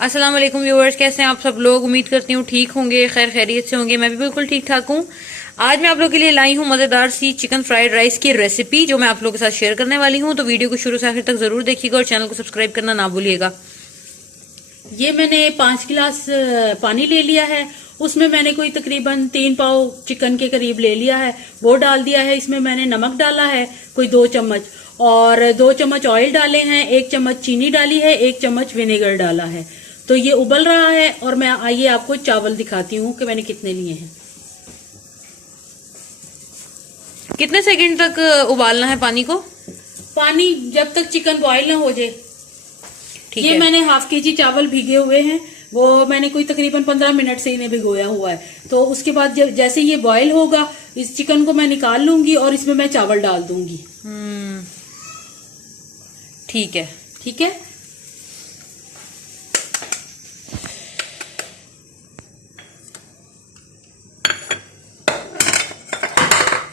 अस्सलाम वालेकुम व्यूअर्स, कैसे हैं आप सब लोग। उम्मीद करती हूँ ठीक होंगे, खैर खैरियत से होंगे। मैं भी बिल्कुल ठीक ठाक हूँ। आज मैं आप लोगों के लिए लाई हूँ मजेदार सी चिकन फ्राइड राइस की रेसिपी, जो मैं आप लोगों के साथ शेयर करने वाली हूँ। तो वीडियो को शुरू से आखिर तक जरूर देखिएगा और चैनल को सब्सक्राइब करना ना भूलिएगा। ये मैंने 5 गिलास पानी ले लिया है। उसमें मैंने कोई तकरीबन 3 पाव चिकन के करीब ले लिया है, वो डाल दिया है। इसमें मैंने नमक डाला है कोई 2 चम्मच, और 2 चम्मच ऑयल डाले हैं, 1 चम्मच चीनी डाली है, 1 चम्मच विनेगर डाला है। तो ये उबल रहा है और मैं आइए आपको चावल दिखाती हूँ कि मैंने कितने लिए हैं। कितने सेकंड तक उबालना है पानी को? पानी जब तक चिकन बॉयल ना हो जाए। ये है। मैंने हाफ केजी चावल भीगे हुए हैं, वो मैंने कोई तकरीबन 15 मिनट से इन्हें भिगोया हुआ है। तो उसके बाद जब जैसे ये बॉयल होगा, इस चिकन को मैं निकाल लूंगी और इसमें मैं चावल डाल दूंगी। ठीक है। ठीक है।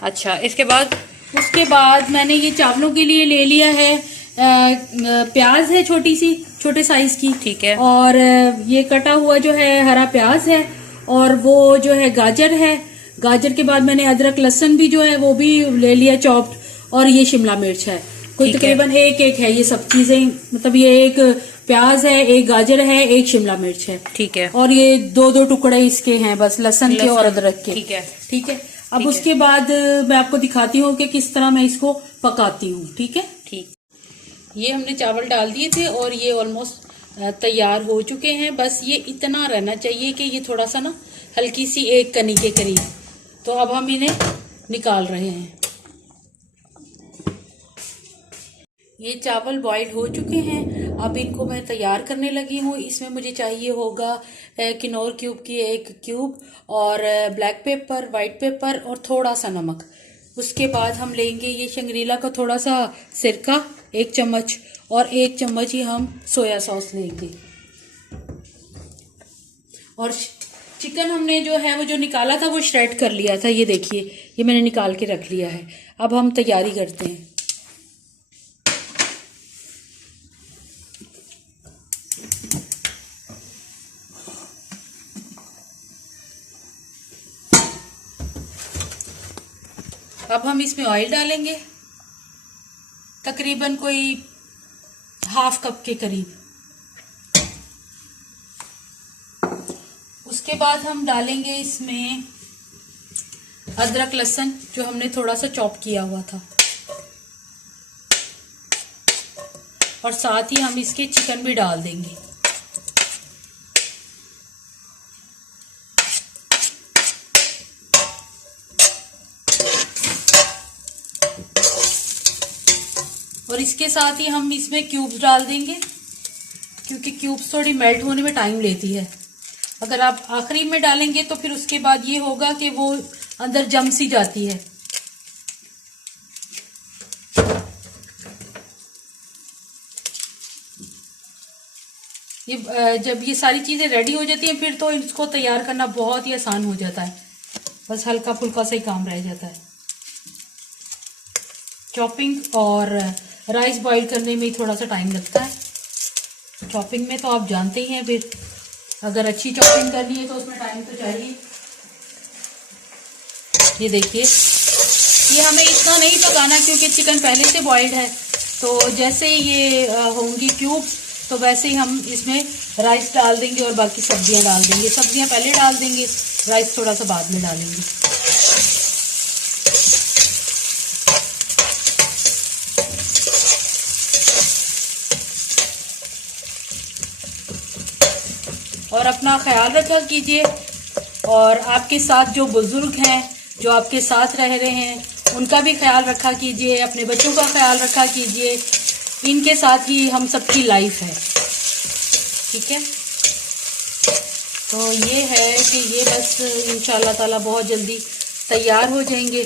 अच्छा, इसके बाद? उसके बाद मैंने ये चावलों के लिए ले लिया है प्याज है छोटे साइज की। ठीक है। और ये कटा हुआ जो है हरा प्याज है, और वो जो है गाजर है। गाजर के बाद मैंने अदरक लहसुन भी जो है वो भी ले लिया चॉप्ड, और ये शिमला मिर्च है कोई तकरीबन एक है। ये सब चीजें मतलब ये एक प्याज है, एक गाजर है, एक शिमला मिर्च है। ठीक है। और ये दो टुकड़े इसके हैं बस, लहसुन के और अदरक के। ठीक है। ठीक है। अब उसके बाद मैं आपको दिखाती हूँ कि किस तरह मैं इसको पकाती हूँ। ठीक है। ठीक। ये हमने चावल डाल दिए थे और ये ऑलमोस्ट तैयार हो चुके हैं। बस ये इतना रहना चाहिए कि ये थोड़ा सा ना हल्की सी एक कनी के करीब। तो अब हम इन्हें निकाल रहे हैं। ये चावल बॉइल्ड हो चुके हैं। अब इनको मैं तैयार करने लगी हूँ। इसमें मुझे चाहिए होगा किनोर क्यूब की 1 क्यूब, और ब्लैक पेपर, वाइट पेपर, और थोड़ा सा नमक। उसके बाद हम लेंगे ये शंग्रीला का थोड़ा सा सिरका 1 चम्मच, और 1 चम्मच ही हम सोया सॉस लेंगे। और चिकन हमने जो है वो जो निकाला था वो श्रेड कर लिया था। ये देखिए, ये मैंने निकाल के रख लिया है। अब हम तैयारी करते हैं। अब हम इसमें ऑयल डालेंगे तकरीबन कोई ½ कप के करीब। उसके बाद हम डालेंगे इसमें अदरक लहसुन जो हमने थोड़ा सा चॉप किया हुआ था, और साथ ही हम इसके चिकन भी डाल देंगे। और इसके साथ ही हम इसमें क्यूब्स डाल देंगे, क्योंकि क्यूब्स थोड़ी मेल्ट होने में टाइम लेती है। अगर आप आखिरी में डालेंगे तो फिर उसके बाद ये होगा कि वो अंदर जम सी जाती है। ये जब ये सारी चीजें रेडी हो जाती हैं फिर तो इसको तैयार करना बहुत ही आसान हो जाता है। बस हल्का फुल्का सा ही काम रह जाता है। चॉपिंग और राइस बॉईल करने में थोड़ा सा टाइम लगता है। चॉपिंग में तो आप जानते ही हैं, फिर अगर अच्छी चॉपिंग करनी है तो उसमें टाइम तो चाहिए। ये देखिए, ये हमें इतना नहीं पकाना क्योंकि चिकन पहले से बॉइल्ड है। तो जैसे ही ये होंगी क्यूब्स तो वैसे ही हम इसमें राइस डाल देंगे और बाकी सब्जियां डाल देंगे। सब्जियां पहले डाल देंगे, राइस थोड़ा सा बाद में डालेंगे। और अपना ख्याल रखा कीजिए, और आपके साथ जो बुजुर्ग हैं जो आपके साथ रह रहे हैं उनका भी ख्याल रखा कीजिए, अपने बच्चों का ख्याल रखा कीजिए। इनके साथ ही हम सबकी लाइफ है। ठीक है। तो ये है कि ये बस इंशाल्लाह ताला बहुत जल्दी तैयार हो जाएंगे।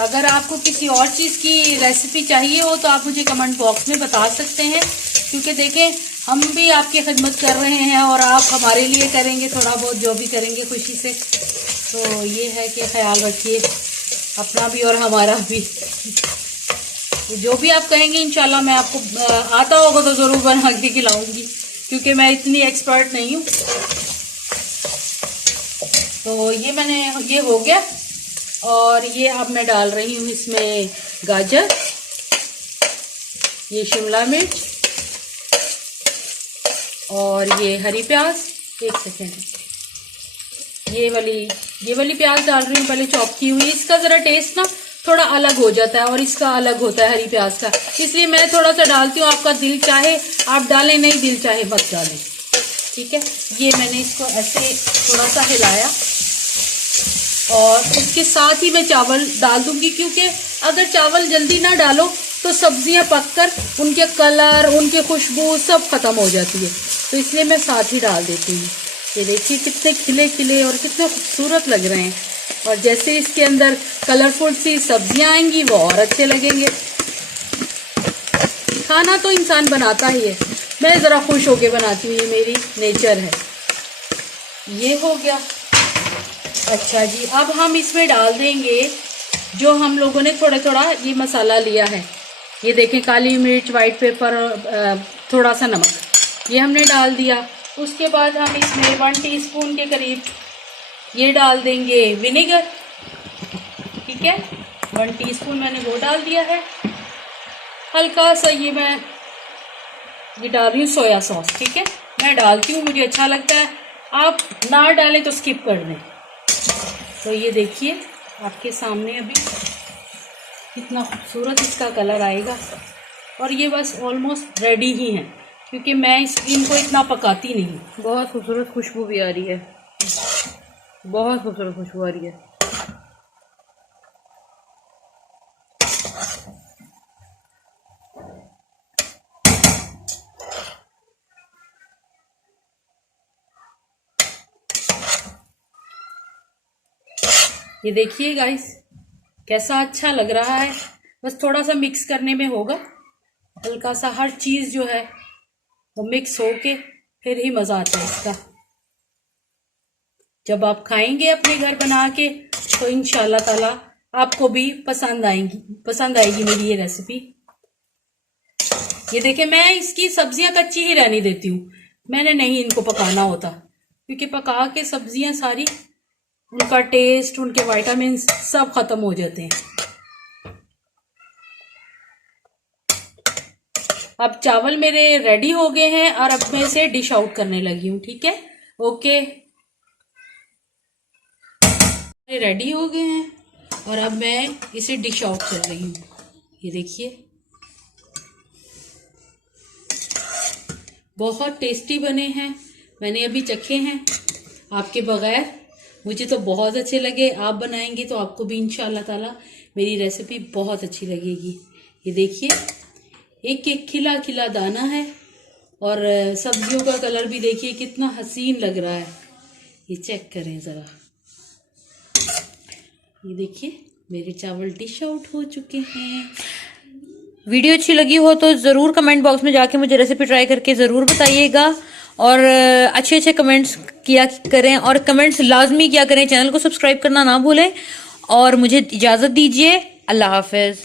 अगर आपको किसी और चीज़ की रेसिपी चाहिए हो तो आप मुझे कमेंट बॉक्स में बता सकते हैं, क्योंकि देखें हम भी आपकी खिदमत कर रहे हैं और आप हमारे लिए करेंगे थोड़ा बहुत जो भी करेंगे खुशी से। तो ये है कि ख्याल रखिए अपना भी और हमारा भी। जो भी आप कहेंगे इंशाल्लाह मैं आपको आता होगा तो ज़रूर बना के खिलाऊंगी, क्योंकि मैं इतनी एक्सपर्ट नहीं हूँ। तो ये हो गया। और ये अब मैं डाल रही हूँ इसमें गाजर, ये शिमला मिर्च और ये हरी प्याज। एक सेकेंड, ये वाली प्याज डाल रही हूँ पहले चॉप की हुई। इसका ज़रा टेस्ट ना थोड़ा अलग हो जाता है और इसका अलग होता है हरी प्याज का, इसलिए मैं थोड़ा सा डालती हूँ। आपका दिल चाहे आप डालें, नहीं दिल चाहे मत डालें, ठीक है। ये मैंने इसको ऐसे थोड़ा सा हिलाया और इसके साथ ही मैं चावल डाल दूंगी, क्योंकि अगर चावल जल्दी ना डालो तो सब्जियां पककर उनके कलर, उनके खुशबू सब खत्म हो जाती है, तो इसलिए मैं साथ ही डाल देती हूँ। ये देखिए कितने खिले खिले और कितने खूबसूरत लग रहे हैं, और जैसे इसके अंदर कलरफुल सी सब्जियां आएंगी वो और अच्छे लगेंगे। खाना तो इंसान बनाता ही है, मैं ज़रा खुश होके बनाती हूँ, ये मेरी नेचर है। ये हो गया। अच्छा जी, अब हम इसमें डाल देंगे जो हम लोगों ने थोड़ा थोड़ा ये मसाला लिया है। ये देखें, काली मिर्च, वाइट पेपर, थोड़ा सा नमक, ये हमने डाल दिया। उसके बाद हम इसमें 1 टीस्पून के करीब ये डाल देंगे विनेगर, ठीक है। 1 टीस्पून मैंने वो डाल दिया है। हल्का सा ये डाल रही हूँ सोया सॉस, ठीक है। मैं डालती हूँ, मुझे अच्छा लगता है, आप ना डालें तो स्किप कर दें। तो ये देखिए आपके सामने अभी कितना खूबसूरत इसका कलर आएगा, और ये बस ऑलमोस्ट रेडी ही है, क्योंकि मैं इनको इतना पकाती नहीं। बहुत खूबसूरत खुशबू भी आ रही है, बहुत खूबसूरत खुशबू आ रही है। ये देखिए गाइस कैसा अच्छा लग रहा है। बस थोड़ा सा मिक्स करने में होगा, हल्का सा, हर चीज़ जो है वो मिक्स होके फिर ही मज़ा आता है इसका। जब आप खाएंगे अपने घर बना के तो इंशाल्लाह ताला आपको भी पसंद आएगी मेरी ये रेसिपी। ये देखिए, मैं इसकी सब्जियां कच्ची ही रहने देती हूँ, मैंने नहीं इनको पकाना होता, क्योंकि पका के सब्जियां सारी, उनका टेस्ट, उनके विटामिन सब खत्म हो जाते हैं। अब चावल मेरे रेडी हो गए हैं और अब मैं इसे डिश आउट करने लगी हूँ, ठीक है। ओके, रेडी हो गए हैं और अब मैं इसे डिश आउट कर रही हूँ। ये देखिए बहुत टेस्टी बने हैं, मैंने अभी चखे हैं आपके बगैर, मुझे तो बहुत अच्छे लगे। आप बनाएंगे तो आपको भी इंशाल्लाह ताला मेरी रेसिपी बहुत अच्छी लगेगी। ये देखिए एक एक खिला खिला दाना है, और सब्जियों का कलर भी देखिए कितना हसीन लग रहा है। ये चेक करें ज़रा, ये देखिए मेरे चावल डिश आउट हो चुके हैं। वीडियो अच्छी लगी हो तो ज़रूर कमेंट बॉक्स में जाके मुझे रेसिपी ट्राई करके ज़रूर बताइएगा, और अच्छे अच्छे कमेंट्स किया करें, और कमेंट्स लाजमी किया करें। चैनल को सब्सक्राइब करना ना भूलें, और मुझे इजाज़त दीजिए। अल्लाह हाफिज़।